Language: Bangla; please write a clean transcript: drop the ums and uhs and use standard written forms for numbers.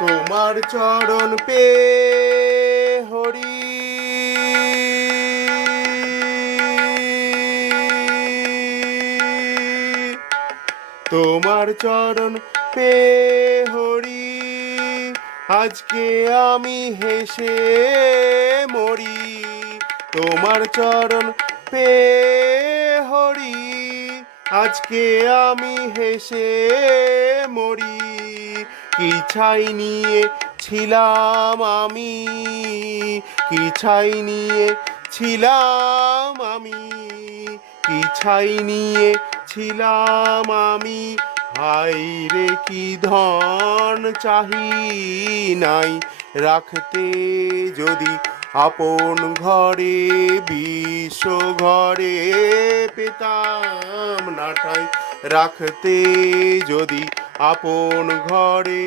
তোমার চরণ পে হরি, তোমার চরণ পে হরি, আজকে আমি হেসে মরি। তোমার চরণ পে হরি, আজকে আমি হেসে মরি। কি ছাই নিয়ে ছিলাম আমি, কি ছাই নিয়ে ছিলাম আমি, কি ছাই নিয়ে ছিলাম আমি। হায় রে কি ধন চাহি নাই, রাখতে যদি আপন ঘরে বিশ্ব ঘরে পেতাম না ঠাঁই। রাখতে যদি আপন ঘরে